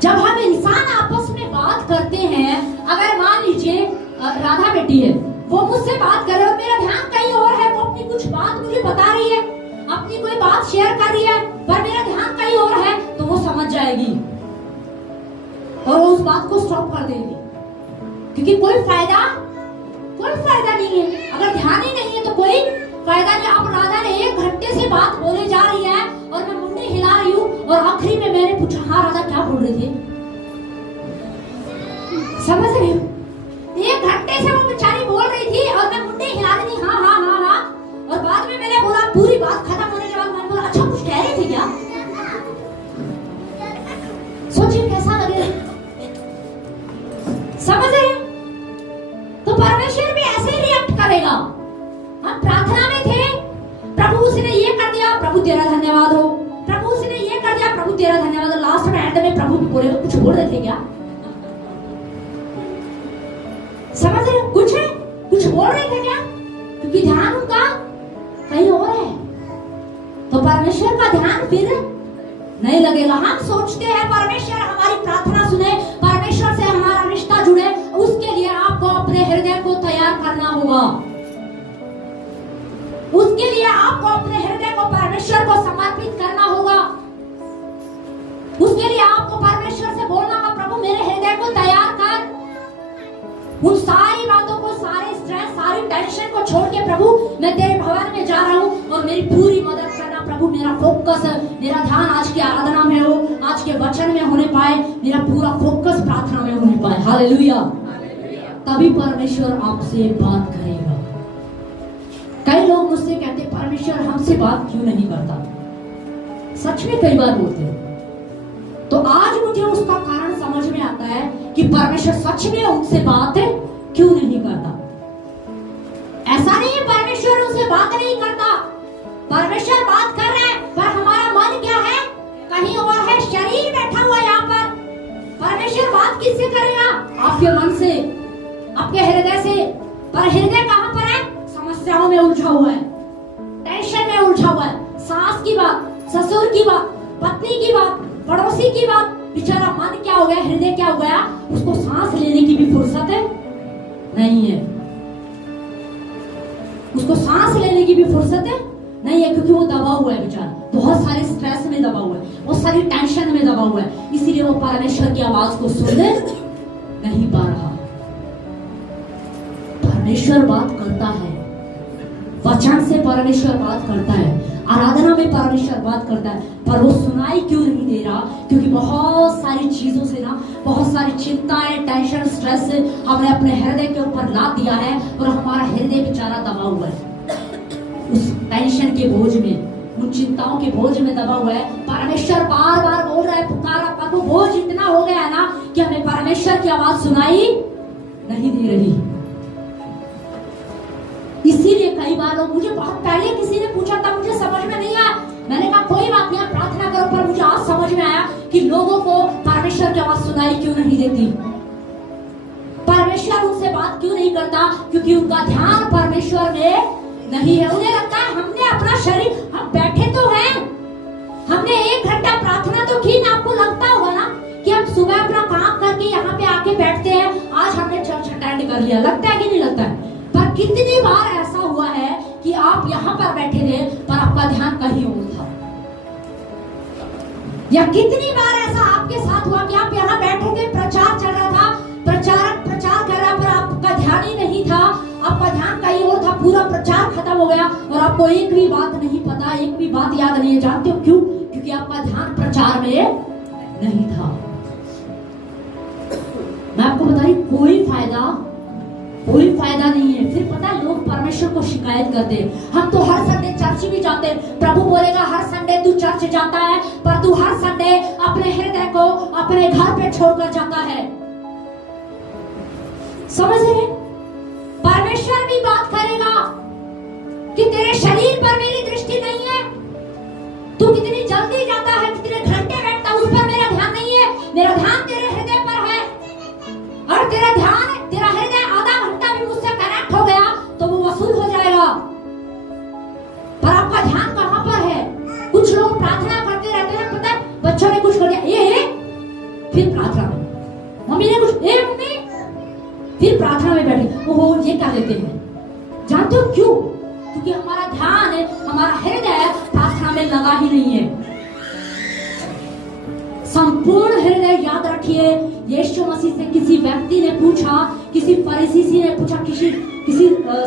जब हम इंसान आपस में बात करते हैं, अगर मान लीजिए राधा बेटी है, वो मुझसे बात कर रहे हो, मेरा ध्यान कहीं और है, वो अपनी कुछ बात मुझे बता रही है, अपनी कोई बात शेयर कर रही है, पर मेरा ध्यान कहीं और है, तो वो समझ जाएगी और वो उस बात को स्टॉप कर देगी, क्योंकि कोई फायदा नहीं है। अगर ध्यान ही नहीं है तो कोई फायदा नहीं। अब राधा ने 1 घंटे से बात बोले जा रही है और मैं मुंडी हिला रही हूँ, और आखिरी में मैंने पूछा, हाँ राधा क्या बोल रही थी? समझ रही हूँ? 1 घंटे से वो बेचारी छोड़ रहे थे क्या? क्योंकि ध्यान उनका कहीं और है, तो परमेश्वर का ध्यान फिर नहीं लगेगा। हम सोचते हैं परमेश्वर हमारी प्रार्थना सुने, परमेश्वर से हमारा रिश्ता जुड़े, उसके लिए आपको अपने हृदय को तैयार करना होगा। उसके लिए आपको अपने हृदय को परमेश्वर को समर्पित करना होगा। उसके लिए आपको परमेश्वर से बोलना होगा, प्रभु मेरे हृदय को तैयार कर। उन सारी बातों को, सारे स्ट्रेस, सारी टेंशन को छोड़ के प्रभु मैं तेरे भवन में जा रहा हूँ और मेरी पूरी मदद करना प्रभु। मेरा फोकस, मेरा ध्यान आज की आराधना में हो, आज के वचन में होने पाए, मेरा पूरा फोकस प्रार्थना में होने पाए। हालेलुया। तभी परमेश्वर आपसे बात करेगा। कई लोग मुझसे कहते परमेश्वर हमसे बात क्यों नहीं करता? सच में कई बार बोलते हैं। तो आज मुझे उसका कारण समझ में आता है कि परमेश्वर सच में उनसे बात क्यों नहीं करता। ऐसा नहीं है परमेश्वर उनसे बात नहीं करता, परमेश्वर बात कर रहा है, पर हमारा मन क्या है? कहीं और है, शरीर बैठा हुआ यहाँ पर। परमेश्वर बात किससे करेगा? आपके मन से, आपके हृदय से। पर हृदय कहाँ पर है? समस्याओं में उलझा हुआ है, टेंशन में उलझा हुआ है। सास की बात, ससुर की बात, पत्नी की बात, पड़ोसी की बात। बेचारा मन क्या हो गया, हृदय क्या हो गया, उसको सांस लेने की भी फुर्सत नहीं है। उसको सांस लेने की भी फुर्सत नहीं है, क्योंकि वो दबा हुआ है बेचारा, बहुत सारे स्ट्रेस में दबा हुआ है, बहुत सारी टेंशन में दबा हुआ है। इसीलिए वो परमेश्वर की आवाज को सुन नहीं पा रहा। परमेश्वर बात करता है, वचन से परमेश्वर बात करता है, आराधना में परमेश्वर बात करता है, पर वो सुनाई क्यों नहीं दे रहा? क्योंकि बहुत सारी चीजों से ना, बहुत सारी चिंताएं, टेंशन, स्ट्रेस हमने अपने हृदय के ऊपर लाद दिया है और हमारा हृदय बेचारा दबा हुआ है उस टेंशन के बोझ में, उन चिंताओं के बोझ में दबा हुआ है। परमेश्वर बार बार बोल रहा है, पुकार रहा, पर वो बोझ इतना हो गया है ना कि हमें परमेश्वर की आवाज सुनाई नहीं दे रही। इसीलिए कई बार लोग, मुझे बहुत पहले किसी ने पूछा था, मुझे समझ में नहीं आया, मैंने कहा कोई बात नहीं, प्रार्थना करो, पर मुझे आज समझ में आया कि लोगों को परमेश्वर की आवाज सुनाई क्यों नहीं देती, परमेश्वर उनसे बात क्यों नहीं करता, क्योंकि उनका ध्यान परमेश्वर में नहीं है। उन्हें लगता है हमने अपना शरीर, हम बैठे तो हैं, हमने 1 घंटा प्रार्थना तो की ना। आपको लगता होगा ना कि हम सुबह अपना काम करके यहाँ पे आके बैठते हैं, आज हमने चर्च अटेंड कर लिया, लगता है कि नहीं लगता है? पर कितनी बार ऐसा हुआ है कि आप यहाँ पर बैठे थे पर आपका ध्यान कहीं और था? या कितनी बार ऐसा आपके साथ हुआ कि आप यहाँ बैठे थे, प्रचार चल रहा था, प्रचारक प्रचार कर रहा, पर आपका ध्यान ही नहीं था, आपका ध्यान कहीं और था, पूरा प्रचार खत्म हो गया और आपको एक भी बात नहीं पता, एक भी बात याद नहीं है। जानते हो क्यों? क्योंकि आपका ध्यान प्रचार में नहीं था। मैं आपको बता रही, कोई फायदा नहीं है। फिर पता है लोग परमेश्वर को शिकायत करते हैं, हम तो हर संडे चर्च भी जाते हैं। प्रभु बोलेगा हर संडे तू चर्च जाता है, पर तू हर संडे अपने हृदय को अपने घर पे छोड़कर जाता है। समझ रहे? परमेश्वर भी बात करेगा कि तेरे शरीर पर मेरी दृष्टि नहीं है, तू कितनी जल्दी जाता है, कितने घंटे बैठता, उस पर मेरा ध्यान नहीं है। मेरा ध्यान तेरे हृदय पर है, और तेरा हृदय आधा घंटा भी मुझसे कनेक्ट हो गया तो वो वसूल हो जाएगा। पर आपका ध्यान कहाँ पर है? कुछ लोग प्रार्थना करते रहते हैं, पता है बच्चों ने कुछ कर दिया, ये फिर प्रार्थना में, मम्मी ने कुछ, मम्मी फिर प्रार्थना में बैठे, ओहो ये क्या देते हैं। जानते हो क्यों? क्योंकि हमारा ध्यान, हमारा हृदय प्रार्थना में लगा ही नहीं है। संपूर्ण हृदय याद रखिए। यीशु मसीह से किसी व्यक्ति ने पूछा, किसी फरीसी ने पूछा, किसी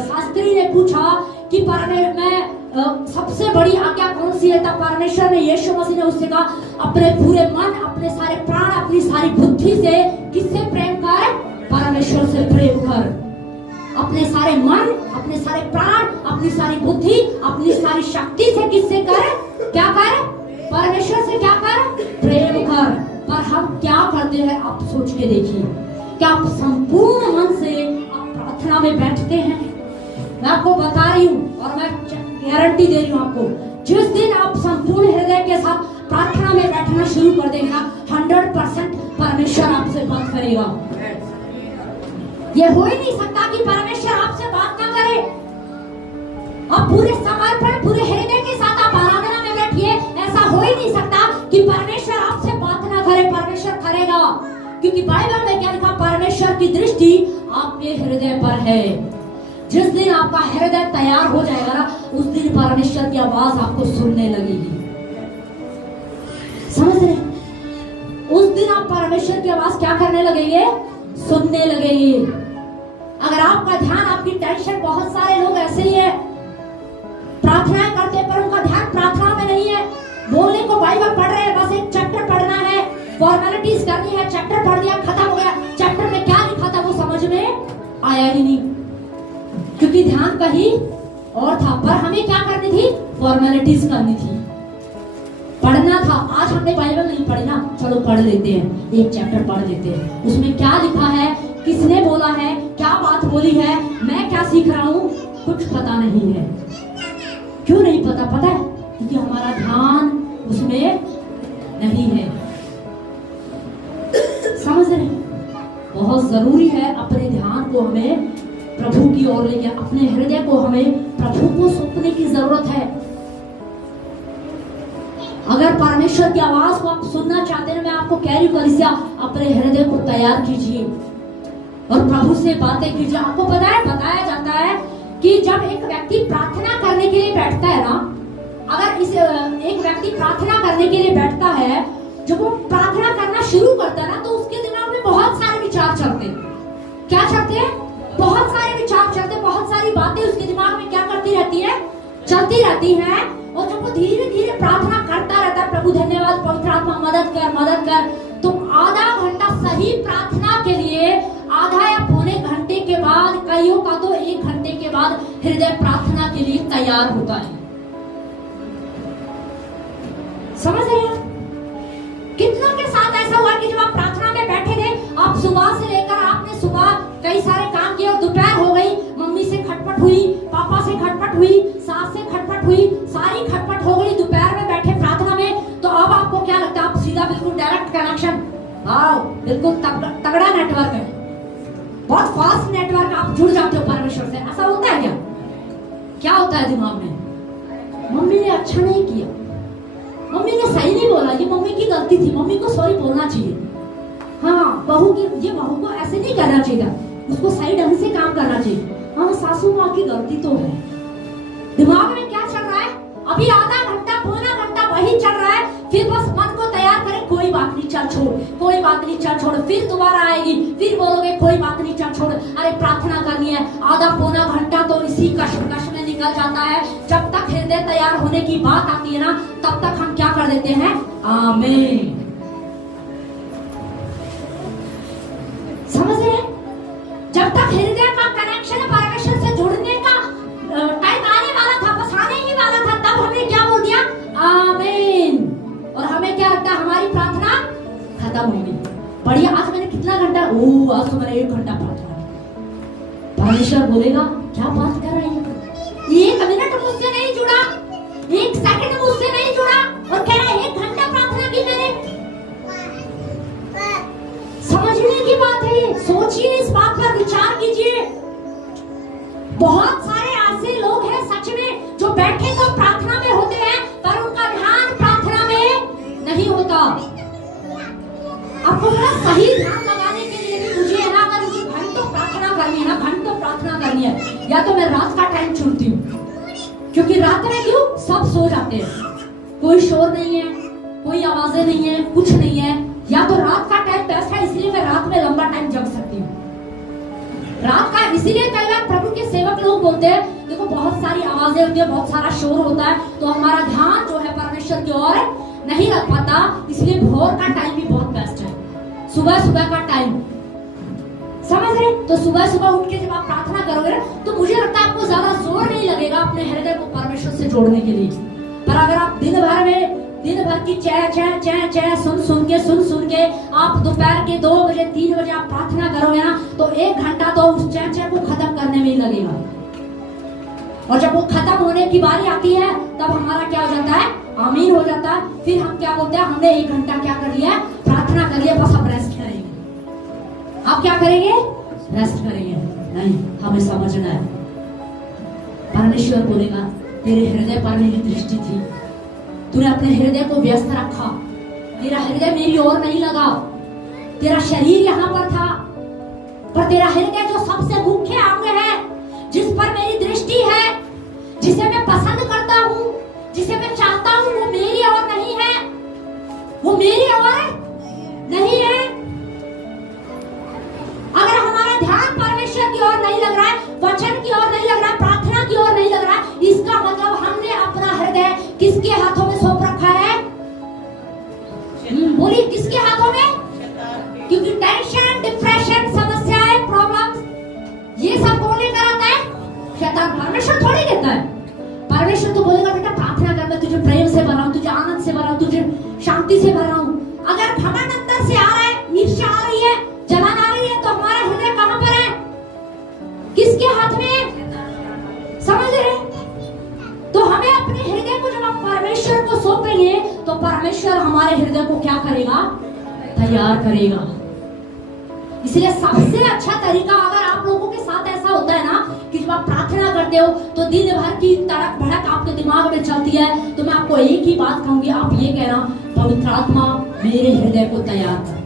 शास्त्री ने पूछा कि मैं सबसे बड़ी आज्ञा कौन सी है? तब परमेश्वर ने, यीशु मसीह ने उससे कहा, अपने पूरे मन, अपने सारे प्राण, अपनी सारी बुद्धि से किससे प्रेम कर? परमेश्वर से प्रेम कर। अपने सारे मन, अपने सारे प्राण, अपनी सारी बुद्धि, अपनी सारी शक्ति से किससे कर? क्या कर? परमेश्वर से क्या कर? प्रेम कर। पर हम क्या करते हैं आप सोच के देखिए, क्या आप संपूर्ण मन से आप प्रार्थना में बैठते हैं? मैं आपको बता रही हूँ और मैं गारंटी दे रही हूँ आपको, जिस दिन आप संपूर्ण हृदय के साथ प्रार्थना में बैठना शुरू कर देंगे ना, 100% परमेश्वर आपसे बात करेगा। ये हो ही नहीं सकता कि परमेश्वर आपसे बात ना करे। आप पूरे समर्पण, पूरे हृदय के साथ आप आराधना में बैठिए, ऐसा हो ही नहीं सकता कि परमेश्वर आपसे बात ना करे। परमेश्वर करेगा, क्योंकि बाइबल में क्या लिखा, परमेश्वर की दृष्टि आपके हृदय पर है। जिस दिन आपका हृदय तैयार हो जाएगा ना, उस दिन परमेश्वर की आवाज आपको सुनने लगेगी। समझ रहे? उस दिन आप परमेश्वर की आवाज क्या करने लगेंगे? सुनने लगेंगे। अगर आपका ध्यान, आपकी टेंशन, बहुत सारे लोग ऐसे ही है, प्रार्थनाएं करते पर उनका ध्यान प्रार्थना में नहीं है, बोलने को बाइबल पढ़ रहे हैं, बस एक चैप्टर पढ़ना है, फॉर्मेलिटीज करनी है, चैप्टर पढ़ दिया, खत्म हो गया। चैप्टर में क्या लिखा था वो समझ में आया ही नहीं, क्योंकि ध्यान कहीं और था। पर हमें क्या करनी थी? फॉर्मेलिटीज करनी थी, पढ़ना था। आज हमने बाइबल नहीं पढ़ी ना, चलो पढ़ लेते हैं, एक चैप्टर पढ़ लेते हैं, उसमें क्या लिखा है, किसने बोला है, क्या बात बोली है, मैं क्या सीख रहा हूँ, कुछ पता नहीं है। क्यों नहीं पता? पता है, क्योंकि हमारा ध्यान उसमें नहीं है। समझ रहे? बहुत जरूरी है अपने ध्यान को हमें प्रभु की ओर लेके, अपने हृदय को हमें प्रभु को सौंपने की जरूरत है। अगर परमेश्वर की आवाज को आप सुनना चाहते हैं, मैं आपको कह रही हूँ, अपने हृदय को तैयार कीजिए और प्रभु से बातें कीजिए। आपको पता है, बताया जाता है कि जब एक व्यक्ति प्रार्थना करने के लिए बैठता है ना, अगर एक व्यक्ति प्रार्थना करने के लिए बैठता है, जब वो प्रार्थना करना शुरू करता है ना, तो उसके दिमाग में बहुत सारे विचार चलते हैं। क्या चलते हैं? बहुत सारे विचार चलते, बहुत सारी बातें उसके दिमाग में क्या करती रहती है? चलती रहती है। और जब वो धीरे धीरे प्रार्थना करता रहता है, प्रभु धन्यवाद, पवित्र आत्मा मदद कर, तो आधा घंटा सही प्रार्थना के लिए, आधा या पौने घंटे के बाद, कईयों का तो 1 घंटे के बाद हृदय प्रार्थना के लिए तैयार होता है। समझ रहे हैं? कितनों के साथ ऐसा हुआ कि जब आप प्रार्थना में बैठे थे, आप सुबह से लेकर, आपने सुबह कई सारे काम किए और दोपहर हो गई, मम्मी से खटपट हुई, पापा से खटपट हुई, सास से खटपट हुई, सारी खटपट हो गई, दोपहर में बैठे प्रार्थना में, तो अब आपको क्या लगता है? आप सीधा बिल्कुल डायरेक्ट कनेक्शन, हाँ बिल्कुल तगड़ा नेटवर्क है, बहुत फास्ट नेटवर्क, आप जुड़ जाते हो परमेश्वर से। ऐसा होता है क्या? क्या होता है दिमाग में? मम्मी ने अच्छा नहीं किया, मम्मी ने सही नहीं बोला, ये मम्मी की गलती थी, मम्मी को सॉरी बोलना चाहिए। हाँ, बहू को ऐसे नहीं करना चाहिए, उसको सही ढंग से काम करना चाहिए। हाँ, सासू माँ की गलती तो है। दिमाग में क्या चल रहा है? अभी आधा घंटा, पौना घंटा वही चल रहा है, फिर बस मन को तैयार करें, कोई बात नहीं चल छोड़, कोई बात नहीं चल छोड़, फिर दोबारा आएगी, फिर बोलोगे कोई बात नहीं चल छोड़, अरे प्रार्थना करनी है। आधा पौना घंटा तो इसी कश्मकश में निकल जाता है। जब तक हृदय तैयार होने की बात आती है ना, तब तक हम क्या कर देते हैं? आमीन। समझ रहे हैं? जब तक हृदय का कनेक्शन परमेश्वर से जुड़ने का टाइम आने वाला था, बस आने ही वाला था, तब हमने क्या बोल दिया? आमीन। और हमें क्या लगता है? हमारी प्रार्थना खत्म हो गई। बढ़िया, आज मैंने कितना घंटा, आज तो मैंने 1 घंटा प्रार्थना की। परमेश्वर बोलेगा, क्या बात कर रही है? 1 मिनट मुझसे नहीं जुड़ा, 1 सेकंड मुझसे नहीं जुड़ा, और कह रहा है 1 घंटा प्रार्थना की मैंने। समझने की बात है ये, सोचिए, इस बात पर विचार कीजिए। बहुत सारे ऐसे लोग हैं सच में, जो बैठे तो प्रार्थना में होते हैं, पर उनका ध्यान प्रार्थना में नहीं होता। आपको मेरा सही ध्यान लगाने के लिए भी मुझे है ना, अगर मुझे घंटों प्रार्थना करनी है ना, घंटों प्रार्थना करनी है, या तो मैं रात का टाइम चुनती हूँ, क्योंकि रात में क्यों सब सो जाते हैं, कोई शोर नहीं है, कोई आवाजें नहीं है, कुछ नहीं है, या तो रात का टाइम बेस्ट है, इसलिए मैं रात में लंबा टाइम जग सकती हूँ। रात का इसीलिए कई बार प्रभु के सेवक लोग बोलते हैं, देखो बहुत सारी आवाजें होती है, बहुत सारा शोर होता है, तो हमारा ध्यान जो है परमेश्वर की ओर नहीं रख पाता, इसलिए भोर का टाइम भी बहुत बेस्ट है, सुबह का टाइम। समझ रहे? तो सुबह उठ के जब आप प्रार्थना करोगे, तो मुझे लगता है आपको ज्यादा जोर नहीं लगेगा अपने हृदय को परमेश्वर से जोड़ने के लिए। पर अगर आप दिन भर की चै सुन के आप दोपहर के 2 बजे 3 बजे आप प्रार्थना करोगे ना, तो 1 घंटा तो उस चै को खत्म करने में ही लगेगा। और जब वो खत्म होने की बारी आती है, तब हमारा क्या हो जाता है? आमीन हो जाता है। फिर हम क्या बोलते हैं? हमने 1 घंटा क्या कर लिया? प्रार्थना कर लिया, बस अब रेस्ट करेंगे। आप क्या करेंगे? रेस्ट करेंगे, नहीं, हमें समझना है। परमेश्वर बोलेगा तेरे हृदय पर मेरी दृष्टि थी, तूने अपने हृदय को व्यस्त रखा, तेरा हृदय मेरी ओर नहीं लगा, तेरा शरीर यहाँ पर था, पर तेरा हृदय जो सबसे मुख्य अंग है, जिस पर मेरी दृष्टि है, जिसे मैं पसंद करता हूँ, जिसे मैं चाहता हूँ, वो मेरी ओर नहीं है, वो मेरी ओर नहीं है। अगर हमारा ध्यान परमेश्वर की ओर नहीं लग रहा है, वचन की ओर नहीं लग रहा है, प्रार्थना की ओर नहीं लग रहा है, इसका मतलब हमने अपना हृदय किसके हाथों में सौंप रखा है? बोलिए, किसके हाथों में? क्योंकि टेंशन, डिप्रेशन, समस्याएं, प्रॉब्लम्स, ये सब कौन लेकर आता है? शैतान। परमेश्वर थोड़ी देता है। परमेश्वर तो बोलेगा बेटा प्रार्थना कर, मैं तुझे प्रेम से भराऊं, तुझे आनंद से भराऊं, तुझे शांति से भराऊं। अगर घमंड अंदर से आ रहा है, ईर्ष्या आ रही है, जलन आ रही है, तो हमारा हृदय कहां पर है? किसके हाथ में? समझ रहे? तो हमें अपने हृदय को जब हम परमेश्वर को सौंपेंगे, तो परमेश्वर हमारे हृदय को क्या करेगा? तैयार करेगा। इसलिए सबसे अच्छा तरीका, अगर आप लोगों के साथ ऐसा होता है ना कि जब आप प्रार्थना करते हो तो दिन भर की तड़क भड़क आपके दिमाग में चलती है, तो मैं आपको एक ही बात कहूंगी, आप ये कहना, पवित्र आत्मा मेरे हृदय को तैयार कर।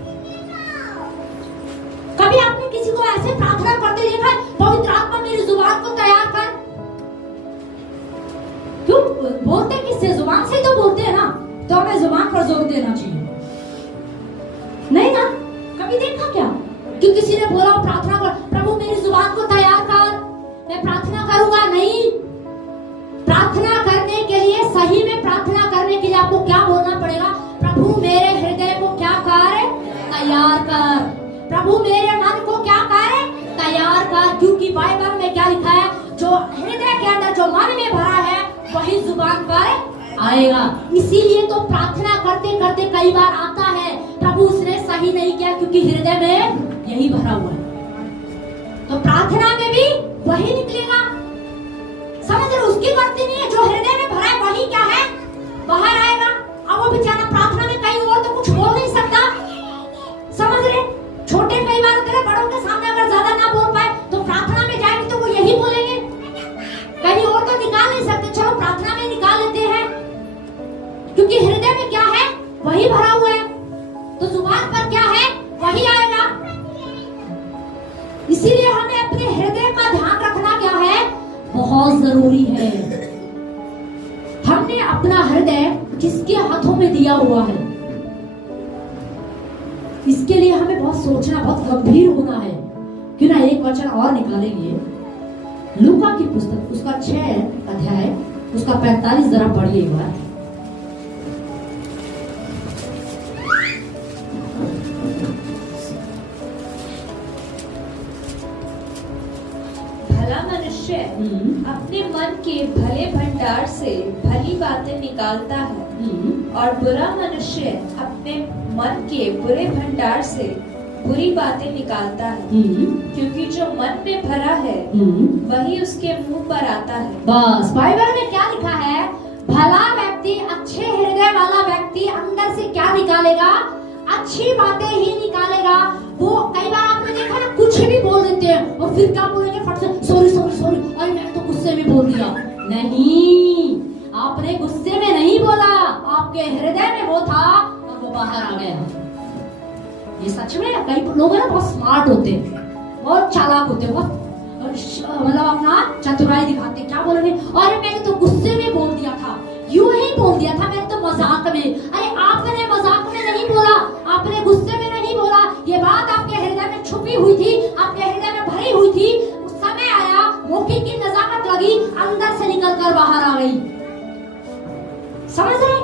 कभी आपने किसी को ऐसे प्रार्थना करते देखा है, पवित्र आत्मा मेरी जुबान को तैयार कर? क्यों बोलते? किससे? जुबान से तो बोलते हैं ना, तो हमें जुबान पर जोर देना चाहिए, नहीं ना? कभी देखा क्या कि किसी ने बोला प्रार्थना कर, प्रभु मेरी जुबान को तैयार कर, मैं प्रार्थना करूंगा? नहीं। प्रार्थना करने के लिए, सही में प्रार्थना करने के लिए आपको क्या बोलना पड़ेगा? प्रभु मेरे हृदय को क्या कर? तैयार कर। प्रभु मेरे मन को क्या कर? तैयार कर। क्योंकि बाइबल में क्या लिखा है? जो हृदय के अंदर, जो मन में भरा है, वही जुबान पर आएगा। इसीलिए तो प्रार्थना करते करते कई बार आता है, प्रभु उसने सही नहीं किया, क्योंकि हृदय में यही भरा हुआ है। तो प्रार्थना में भी वही निकलेगा। समझ रहे? उसकी गलती नहीं है, जो हृदय में भरा है वही क्या है? बाहर आएगा। अब वो बेचारा प्रार्थना में कहीं और तो कुछ बोल नहीं सकता। समझ रहे? छोटे कई बार होते हैं, बड़ों के सामने अगर ज्यादा ना बोल पाए तो प्रार्थना में जाएंगे तो वो यही बोलेंगे, कहीं और तो निकाल नहीं सकते, चलो प्रार्थना में निकाल लेते हैं, क्योंकि हृदय में क्या है? वही भरा हुआ है। तो जुबान पर क्या है? वही आएगा। इसीलिए हमें अपने हृदय का ध्यान रखना क्या है? बहुत जरूरी है। हमने अपना हृदय किसके हाथों में दिया हुआ है? इसके लिए हमें बहुत सोचना, बहुत गंभीर होना है। क्यों ना एक वचन और निकालेंगे, लूका की पुस्तक, उसका 6 अध्याय, उसका 45 जरा पढ़िए एक बार। भला मनुष्य अपने मन के भले भंडार से भली बातें निकालता है, और बुरा मनुष्य अपने मन के बुरे भंडार से बुरी बातें निकालता है, क्योंकि जो मन में भरा है वही उसके मुंह पर आता है। बस बाइबल में क्या लिखा है? भला व्यक्ति, अच्छे हृदय वाला व्यक्ति अंदर से क्या निकालेगा? अच्छी बातें ही निकालेगा। वो कई बार आपने देखा ना, कुछ भी बोल देते हैं और फिर क्या बोलेंगे? फट से सॉरी सॉरी सॉरी, अरे मैं तो गुस्से में बोल दिया। नहीं, आपने गुस्से में नहीं बोला, आपके हृदय में वो था और वो बाहर आ गया। ये सच में कई लोग हैं ना, बहुत स्मार्ट होते हैं, बहुत चालाक होते हैं, बहुत मतलब अपना चतुराई दिखाते। क्या बोलेंगे? अरे मैंने तो गुस्से में बोल दिया था, यूं ही बोल दिया था, मैंने तो मजाक में। अरे आपने मजाक में नहीं बोला, आपने गुस्से में नहीं बोला, ये बात आपके हृदय में छुपी हुई थी, आपके हृदय में भरी हुई थी। उस समय आया, मौके की नजाकत लगी, अंदर से निकलकर बाहर आ गई। समझ रहे?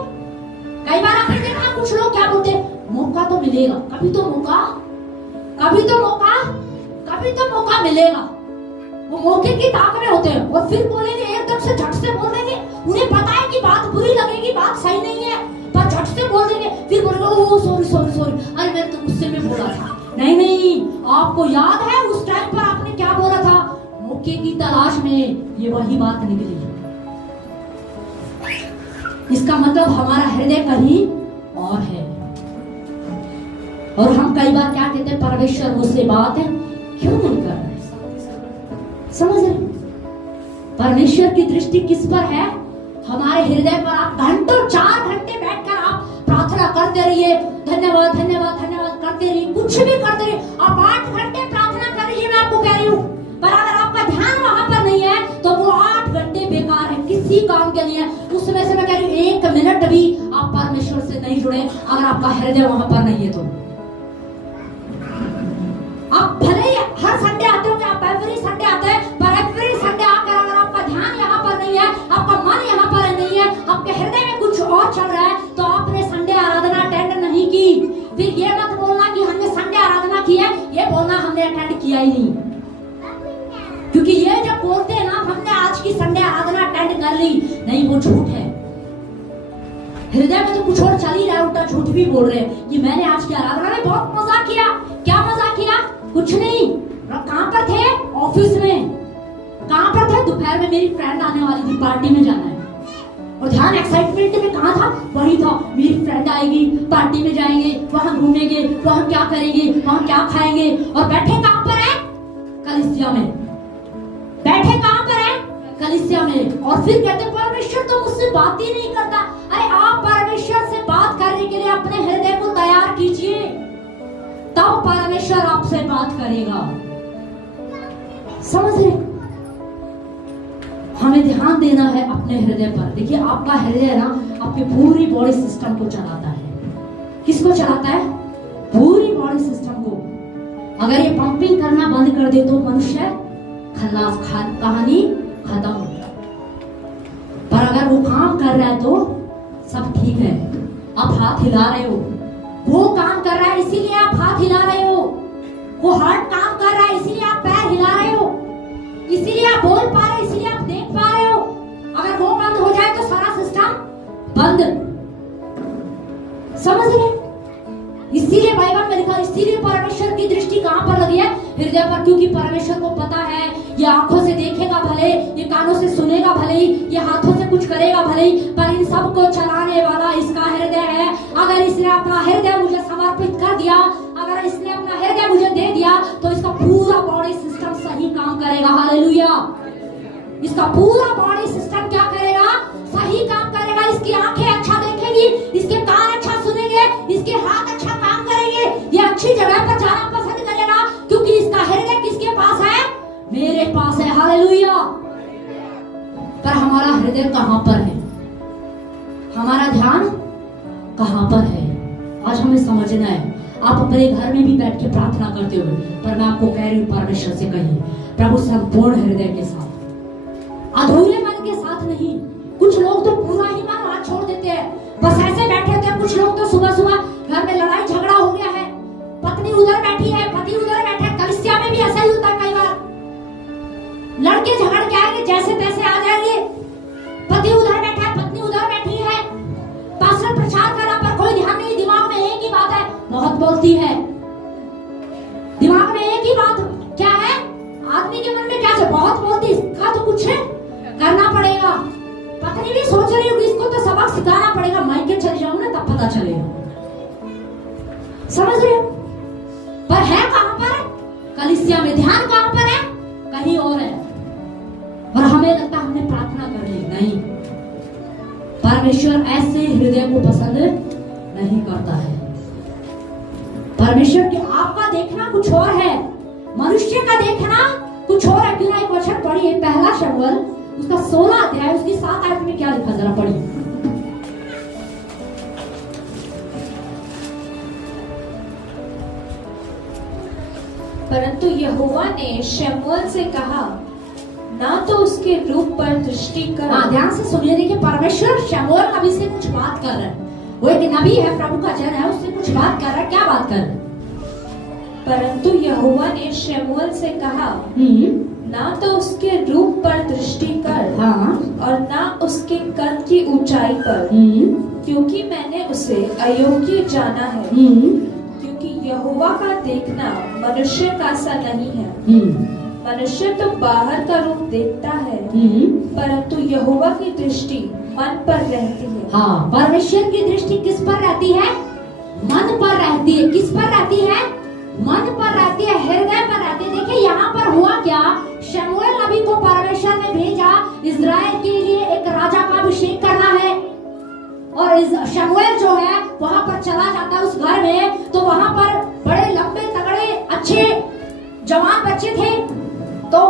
कई बार आपने देखा कुछ लोग क्या बोलते हैं? मौका तो मिलेगा, कभी तो मौका, कभी तो मौका, कभी तो मौका मिलेगा। वो मौके की ताक में होते हैं और फिर बोलेंगे, एकदम से झट से बोल देंगे। उन्हें पता है कि बात बुरी लगेगी, बात सही नहीं है, पर झट से बोल देंगे। फिर बोलेंगे, ओह सॉरी सॉरी सॉरी, अरे मैंने तो गुस्से में बोला था। नहीं नहीं, आपको याद है उस टाइम पर आपने क्या बोला था? मौके की तलाश में ये वही बात निकली। इसका मतलब हमारा हृदय कहीं और है। और हम कई बार क्या कहते हैं? परमेश्वर मुझसे बात क्यों नहीं कर रहे? समझ रहे? परमेश्वर की दृष्टि किस पर है? हमारे हृदय पर। आप घंटों 4 घंटे बैठकर आप प्रार्थना करते रहिए, धन्यवाद धन्यवाद धन्यवाद करते रहिए, कुछ भी करते रहिए। आप 8 घंटे प्रार्थना कर रही है, मैं आपको कह रही हूँ, पर अगर आपका ध्यान वहां पर नहीं है तो वो 8 घंटे बेकार है, किसी काम के लिए। उसमें से मैं कह रही हूँ 1 मिनट भी आप परमेश्वर से नहीं जुड़े अगर आपका हृदय वहां पर नहीं है तो। आप भले ही हर संडे आते होंगे, आप एवरी संडे आते हैं, पर एवरी संडे आकर अगर आपका ध्यान यहाँ पर नहीं है, आपका मन यहाँ पर नहीं है, आपके हृदय में कुछ और चल रहा है, तो आपने संडे आराधना अटेंड नहीं की। फिर ये मत बोलना कि हमने संडे आराधना की है, ये बोलना हमने अटेंड किया ही नहीं। क्योंकि ये जब बोलते हैं ना हमने आज की संडे आराधना अटेंड कर ली, नहीं, वो झूठ है। हृदय में तो कुछ और चल ही रहा है, उल्टा झूठ भी बोल रहे हैं कि मैंने आज की आराधना में बहुत मजा किया। क्या मजा किया? कुछ नहीं। कहां पर थे? ऑफिस में। कहां पर थे? दोपहर में मेरी फ्रेंड आने वाली थी, पार्टी में जाना है, और ध्यान एक्साइटमेंट में कहां था? वही था, मेरी फ्रेंड आएगी, पार्टी में जाएंगे, वहां घूमेंगे, वहां क्या करेंगे, वहां क्या खाएंगे। और बैठे कहां पर है? कलीसिया में। बैठे कहां पर है? कलीसिया में। और फिर कहते परमेश्वर तो मुझसे बात ही नहीं करता। अरे आप परमेश्वर से बात करने के लिए अपने हृदय को तैयार कीजिए, तब परमेश्वर आपसे बात करेगा। समझ रहे? हमें ध्यान देना है अपने हृदय पर। देखिए आपका हृदय ना आपके पूरी बॉडी सिस्टम को चलाता है। किसको चलाता है? पूरी बॉडी सिस्टम को। अगर ये पंपिंग करना बंद कर दे तो मनुष्य खलास, कहानी खत्म। पर अगर वो काम कर रहा है तो सब ठीक है। आप हाथ हिला रहे हो, वो काम कर रहा है इसीलिए आप हाथ हिला रहे हो। वो हार्ट काम कर रहा है इसीलिए आप पैर हिला रहे हो, इसीलिए आप बोल पा रहे हो, इसीलिए आप देख पा रहे हो। अगर वो बंद हो जाए तो सारा सिस्टम बंद। समझ रहे? इसीलिए बाइबल में लिखा, इसीलिए परमेश्वर की दृष्टि कहां पर लगी है? हृदय पर। क्योंकि परमेश्वर को पता है ये आंखों से देखेगा भले, ये कानों से सुनेगा भले, ये हाथों से कुछ करेगा भले, पर इन सबको चलाने वाला इसका हृदय है। अगर इसने अपना हृदय मुझे समर्पित कर दिया, अगर इसने अपना हृदय मुझे दे दिया, तो इसका पूरा बॉडी सिस्टम सही काम करेगा। हालेलुया। इसका पूरा बॉडी सिस्टम क्या करेगा? सही काम करेगा। इसकी आंखें अच्छा देखेगी, इसके कान अच्छा सुनेंगे, इसके हाथ अच्छा काम करेंगे, ये अच्छी जगह पर जाना पसंद करेगा, क्योंकि इसका हृदय किसके पास है? मेरे पास है। हालेलुया। पर हमारा हृदय कहां पर है? हमारा ध्यान कहां पर है? आज हमें समझना है। आप अपने घर में भी बैठ के प्रार्थना करते हो, पर मैं आपको कह रही हूं परमेश्वर से कहिए, प्रभु संपूर्ण हृदय के साथ, अधूरे मन के साथ नहीं। कुछ लोग तो पूरा ही मन हाथ छोड़ देते हैं, बस ऐसे बैठे होते हैं। कुछ लोग तो सुबह सुबह घर में लड़ाई झगड़ा हो गया है, पत्नी उधर बैठी है, पति उधर बैठा है। कलीसिया में भी ऐसा ही होता है कई बार। लड़के झगड़ के आएंगे, जैसे तैसे आ जाएंगे। पति उधर बैठा है, पत्नी उधर बैठी है। पास्टर प्रचार कर रहा पर कोई ध्यान नहीं, दिमाग में एक ही बात है, बहुत बोलती है। दिमाग में एक ही बात क्या है? आदमी के मन में क्या है? बहुत बोलती, इसका तो कुछ करना पड़ेगा। पत्नी भी सोच रही होगी इसको तो सबक सिखाना पड़ेगा, मायके चली जाऊं ना तब पता चलेगा। समझ रहे हो? पर है कहां पर? कलीसिया में। ध्यान कहां पर है? कहीं और है। और हमें लगता है हमने प्रार्थना कर ली। नहीं, परमेश्वर ऐसे हृदय को पसंद नहीं करता है। परमेश्वर के आपका देखना कुछ और है, मनुष्य का देखना कुछ और है। क्यों? एक वचन पढ़िए, पहला शमूएल उसका 16 अध्याय उसकी 7 आयत में क्या लिखा, जरा पढ़िए। परंतु यहोवा ने शमूएल से कहा, ना तो उसके रूप पर दृष्टि कर। ध्यान से सुनिए। देखिए परमेश्वर शमूएल नबी से कुछ बात कर रहे हैं। वो एक नबी है, प्रभु का जन है, उससे कुछ बात कर रहा है। क्या बात कर रहे हैं? परंतु यहोवा ने शमूएल से कहा, ना तो उसके रूप पर दृष्टि कर, हाँ, और ना उसके कद की ऊंचाई पर, क्योंकि मैंने उसे अयोग्य जाना है। क्योंकि यहोवा का देखना मनुष्य का सा नहीं है। मनुष्य तो बाहर का रूप देखता है, परंतु यहोवा की दृष्टि मन पर रहती है। हाँ, परमेश्वर की दृष्टि किस पर रहती है? मन पर रहती है। किस पर रहती है? मन पर रहती है, हृदय पर रहती है। देखिए इजराइल के लिए एक राजा का अभिषेक करना है। और शमूएल जो है वहां पर चला जाता है उस घर में, तो वहां पर बड़े लंबे तगड़े अच्छे जवान बच्चे थे। तो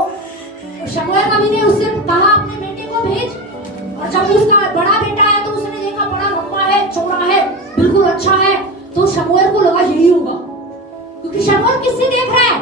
शमूएल नबी ने उससे कहा अपने बेटे को भेज। और जब उसका बड़ा बेटा है तो उसने देखा बड़ा लंबा है, चौड़ा है, बिल्कुल अच्छा है। तो शमूएल को लगा यही होगा, क्योंकि शमूएल किससे देख रहा है?